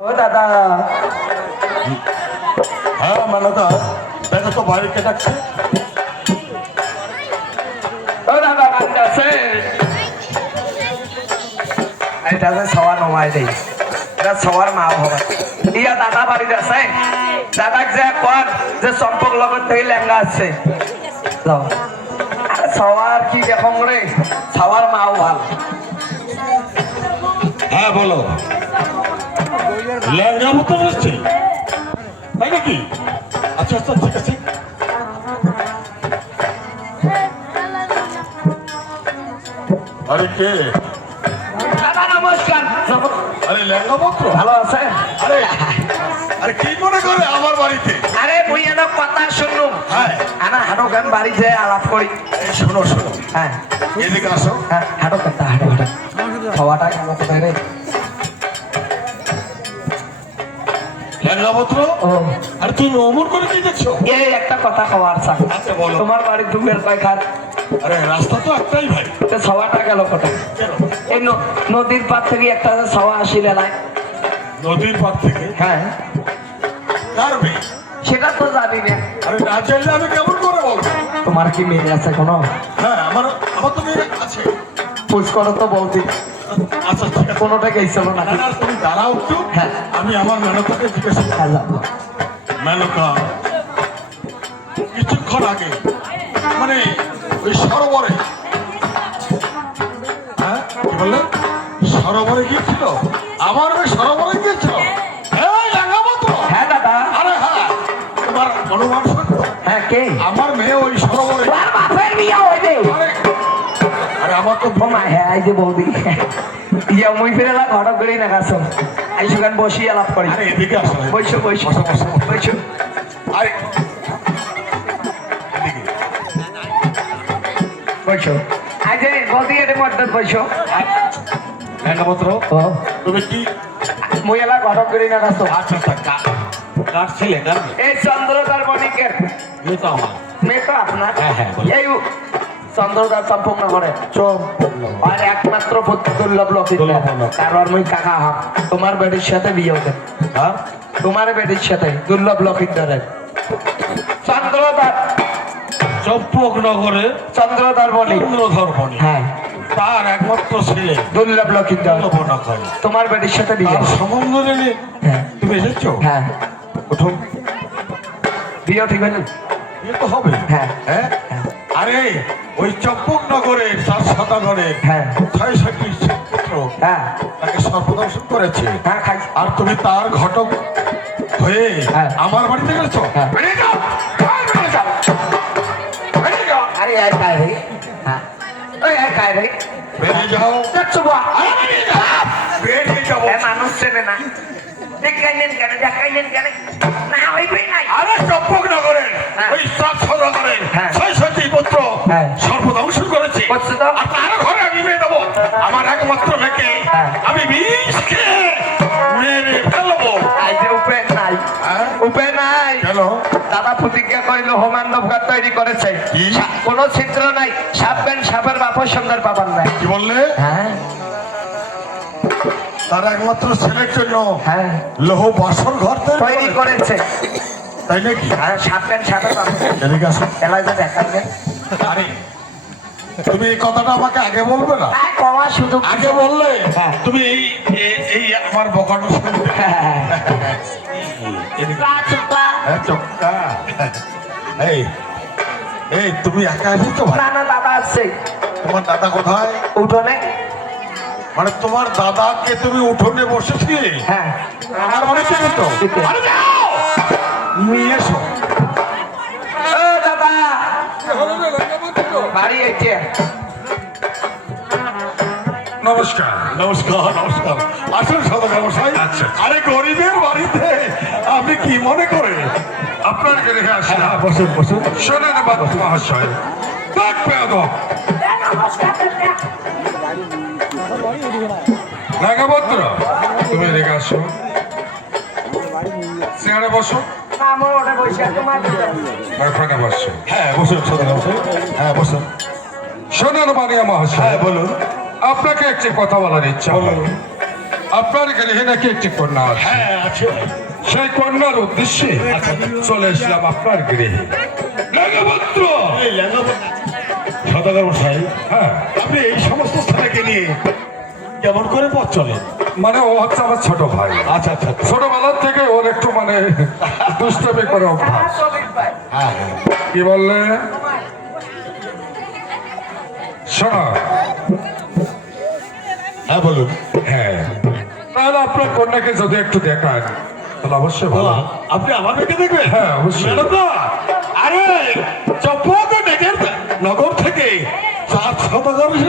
ও দাদা, হ্যাঁ মানতা, দেখো তো বাড়িকে ডাকছে। ও দাদা বাড়িতে আছে? এটা যে সবার নমাই দেই, এটা সবার মা হবে। ইয়া দাদা বাড়িতে আছে? দাদাক যে কর যে সম্পর্ক লগত থেকে লেঙ্গা আছে যাও। আরে সবার কি দেখো রে, সবার মাও ভাল। হ্যাঁ বলো, লেঙ্গা মতো আসছে তাই নাকি? আচ্ছা আচ্ছা ঠিক আছে। আরে কে? দাদা নমস্কার। আরে লেঙ্গা পত্র ভালো আছে? আরে আরে কি মনে করে আমার বাড়িতে? আরে মুই এনে কথা শুনুম। হ্যাঁ আনা হাঁটো গান বাড়িতে আলাপ করি। এই শোনো শোনো, হ্যাঁ এদিকে আসো। হ্যাঁ হাঁটো কথা হাঁটো হাঁটো। খাওয়াটা কেমন কোথায় রে? লেঙ্গা পত্র, ও আরে তুমি অমর করে কি দেখছো? এই একটা কথা কওয়ার চাই। আচ্ছা বলো। তোমার বাড়ি দুবের কয় খাট? আরে রাস্তা তো একটাই ভাই। তো সবাটা গেল কোথায়? কেন? এই নদীর পার থেকে একটা সবা আসিলে নাই? নদীর পার থেকে? হ্যাঁ কার মেয়ে? সেটা তো জানি না। আরে না চাইলে আমি কেমন করে বলবো? তোমার কি মেয়ে আছে কোনো? হ্যাঁ আমার আমার তো মেয়ে আছে। পুজ করো তো বলতি। আচ্ছা ঠিক আছে। কোনোটা গেছিল না? না, না, তুমি দাঁড়াও একটু। হ্যাঁ। আমি আমার মেনকাকে জিজ্ঞেস করি। হ্যাঁ যাবো। মেনকা কিছুক্ষণ আগে মানে ওই সরোবরে, হ্যাঁ কি বললে? সরোবরে গিয়েছিল? আমার ওই সরোবরে গিয়েছিল? এই লেঙ্গামাত্র। হ্যাঁ দাদা। আরে হ্যাঁ, তোমার অনুমান সত্য। হ্যাঁ কে? আমার মেয়ে ওই সরোবরে। তোমার বাপের বিয়ে হইবে। আরে আরে আমার তো ও মা হ্যাঁ এই যে বৌদি। ইয়া মুই ফিরেলা ঘটক করি না গাছ। আইসু গান বসি আলাপ করি। আরে এদিকে আসো। বসো বসো বসো, বসো, বসো। বসো। আরে এদিকে। বসো। আজ বৌদি এর মধ্যে বসো। লেঙ্গামাত্র, ও তুমি কি? মুই এলা ঘটক করি না গাছ। আচ্ছা আচ্ছা, কার ছিলে? কার মেয়ে? এই চন্দ্রদার বণিকের মেয়ে তো আমার। মেয়ে তো আপনার? হ্যাঁ, হ্যাঁ, বলো। এই চন্দ্রদার সম্পূর্ণ করে আর একমাত্র দুর্লভ লক্ষিত। দুর্লভ লক্ষিত। কারণ মুই কাকা হক তোমার বেটির সাথে বিয়ে হতে। হ্যাঁ তোমার বেটির সাথে দুর্লভ লক্ষিত চন্দ্রদার চম্পকনগরে চন্দ্রদার বলি। চন্দ্রধর বনে হ্যাঁ তার একমাত্র ছেলে দুর্লভ লক্ষিত চন্দ্রবনাখয়। তোমার বেটির সাথে বিয়ে। তার সম্বন্ধ জেনে হ্যাঁ তুমি এসেছো? হ্যাঁ প্রথম বিয়ে ঠিক হয়েছে? এ তো হবে। হ্যাঁ হ্যাঁ হ্যাঁ আরে ওই চম্পকনগরে তার সদাগরে হ্যাঁ ৬৬ পুত্র হ্যাঁ তাকে সর্বদর্শন করেছে। হ্যাঁ খাই। আর তুমি তার ঘটক হয়ে হ্যাঁ। আমার বাড়িতে গেছো? হ্যাঁ। বেরিয়ে যাও, বেরিয়ে যাও, বেরিয়ে যাও, আরে এক কায় রে। হ্যাঁ ওই এক কায় রে। বেরিয়ে যাও। যাচ্ছো বা? আরে বেরিয়ে যাও, বেরিয়ে যাও। এ মানুষ চেনে না। দেখাইলেন কেন দেখাইলেন কেন? না হইবে নাই। আরে চম্পকনগরের হ্যাঁ। ওই তার সদাগরের হ্যাঁ। ৬৬ পুত্র হ্যাঁ। সর্বদংশন করেছে। করছে তো? আর তার ঘরে আমি মেয়ে দেবো। আমার একমাত্র মেয়েকে হ্যাঁ। আমি বিষকে মেরে ফেলবো। আই যে উপায় নাই। হ্যাঁ? উপায় নাই। কেন? দাদা প্রতিজ্ঞা করিল হোমান্ডব ঘর তৈরি করেছে। কি? কোনো ছিদ্র নাই। সাপবেন সাপের বাপর সুন্দর পাবার নাই। কি বললে? হ্যাঁ তার একমাত্র ছেলের জন্য হ্যাঁ লৌহ বাসর ঘর তৈরি করেছে। তাই নাকি? হ্যাঁ সাপবেন সাপের বাপর। এদিকে আসো। এলাই যে দেখাইলেন। আরে তুমি এই কথাটা আমাকে আগে বলবে না? আর কমা শুধু আগে বললে হ্যাঁ। তুমি এই আমার বকানো শুনতে। এদিকে। হ্যাঁ, চোখটা। এই এই তুমি একা এসেছো ভাই? না না দাদা আছে তোমার দাদা কোথায়? উঠোনে। মানে তোমার দাদাকে তুমি উঠোনে বসেছিলে? হ্ঁ আমার বাড়িতে তো। দিতে। আরে যাও, তুমি এসো। ও দাদা বাড়ি এসে। নমস্কার নমস্কার নমস্কার। আসুন সদাগর মশাই। আচ্ছা। আরে গরিবের বাড়িতে আপনি কি মনে করে আপনার রেখে আসেন? বসুন বসুন। শোনেন বাবু মহাশয়, দেখ বেয়াদব। নাগাবত্র, তুমি রেখে আসো। চেয়ারে বসো। আমার ওটা বসে তোমার ফাঁকা বসো। হ্যাঁ বসুন সদাগর মশাই। হ্যাঁ বসুন। শোনেন বানিয়া মহাশয়। হ্যাঁ বলুন। আপনাকে একটি কথা বলার ইচ্ছা। বলুন। আপনার গৃহে নাকি একটি কন্যা আছে। হ্যাঁ আছে। সেই কন্যার উদ্দেশ্যে চলে এসলাম আপনার গৃহে। লেঙ্গপুত্র, এই লেঙ্গা- সদাগর মশাই, হ্যাঁ, আপনি এই সমস্ত স্থানকে নিয়ে কেমন করে পথ চলেন? মানে ও হচ্ছে আমার ছোট ভাই। আচ্ছা আচ্ছা। ছোটবেলার থেকে ওর একটু মানে দুষ্টমি করে অভ্যাস। হ্যাঁ হ্যাঁ। কি বললে? শোনো, হ্যাঁ বলুন। হ্যাঁ, তাহলে আপনার কন্যাকে যদি একটু দেখান তাহলে অবশ্যই ভালো হয়। আপনি আমার মেয়েকে দেখবেন? হ্যাঁ, অবশ্যই। ম্যাডাম দা, আরে চপ্পা নগর থেকে 7 সদাগর